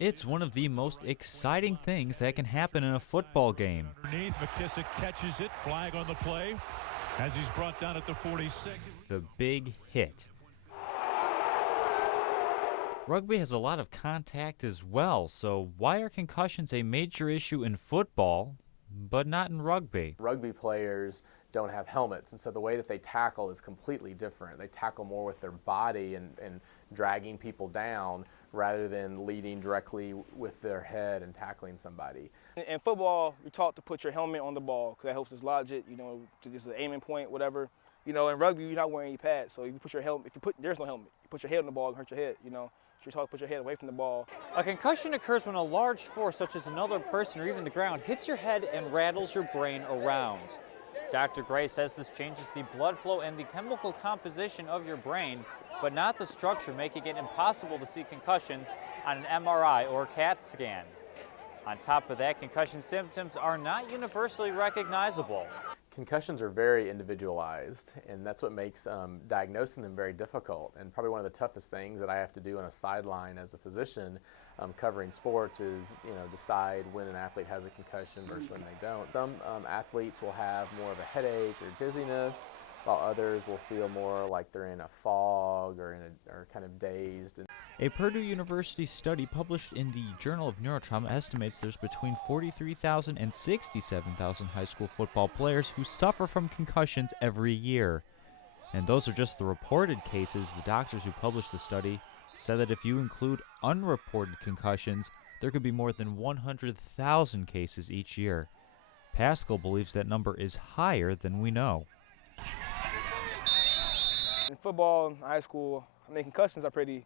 It's one of the most exciting things that can happen in a football game. Underneath, McKissick catches it, flag on the play as he's brought down at the 46. The big hit. Rugby has a lot of contact as well, so why are concussions a major issue in football, but not in rugby? Rugby players don't have helmets, and so the way that they tackle is completely different. They tackle more with their body and dragging people down rather than leading directly with their head and tackling somebody. In football, you're taught to put your helmet on the ball because that helps us lodge it, to this is an aiming point, whatever. In rugby, you're not wearing any pads, so if you put your helmet, there's no helmet, you put your head on the ball and hurt your head, So you're taught to put your head away from the ball. A concussion occurs when a large force, such as another person or even the ground, hits your head and rattles your brain around. Dr. Gray says this changes the blood flow and the chemical composition of your brain, but not the structure, making it impossible to see concussions on an MRI or CAT scan. On top of that, concussion symptoms are not universally recognizable. Concussions are very individualized, and that's what makes diagnosing them very difficult. And probably one of the toughest things that I have to do on a sideline as a physician covering sports is, decide when an athlete has a concussion versus when they don't. Some athletes will have more of a headache or dizziness, while others will feel more like they're in a fog or kind of dazed. A Purdue University study published in the Journal of Neurotrauma estimates there's between 43,000 and 67,000 high school football players who suffer from concussions every year. And those are just the reported cases. The doctors who published the study said that if you include unreported concussions, there could be more than 100,000 cases each year. Pascal believes that number is higher than we know. In football, in high school, concussions are pretty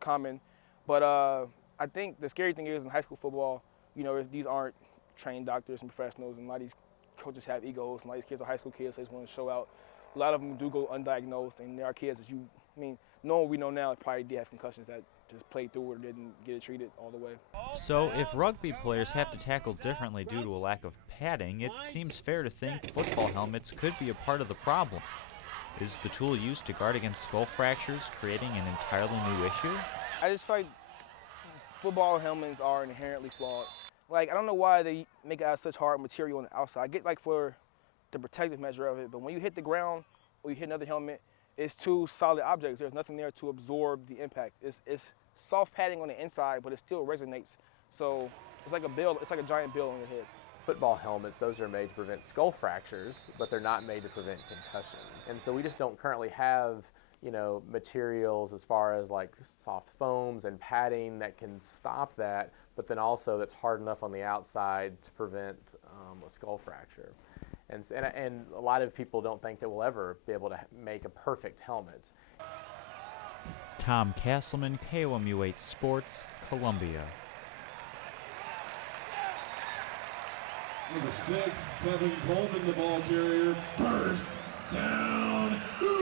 common, but I think the scary thing is in high school football, these aren't trained doctors and professionals, and a lot of these coaches have egos, and a lot of these kids are high school kids, so they just want to show out. A lot of them do go undiagnosed, and there are kids that knowing what we know now, probably did have concussions that just played through or didn't get it treated all the way. So if rugby players have to tackle differently due to a lack of padding, it seems fair to think football helmets could be a part of the problem. Is the tool used to guard against skull fractures creating an entirely new issue? I just feel like football helmets are inherently flawed. I don't know why they make it out of such hard material on the outside. I get for the protective measure of it, but when you hit the ground or you hit another helmet, it's two solid objects. There's nothing there to absorb the impact. It's soft padding on the inside, but it still resonates. So it's like a giant bill on your head. Football helmets, those are made to prevent skull fractures, but they're not made to prevent concussions. And so we just don't currently have, materials as far as like soft foams and padding that can stop that, but then also that's hard enough on the outside to prevent a skull fracture. And a lot of people don't think that we'll ever be able to make a perfect helmet. Tom Castleman, KOMU 8 Sports, Columbia. Number 6, Tevin Coleman, the ball carrier, burst down.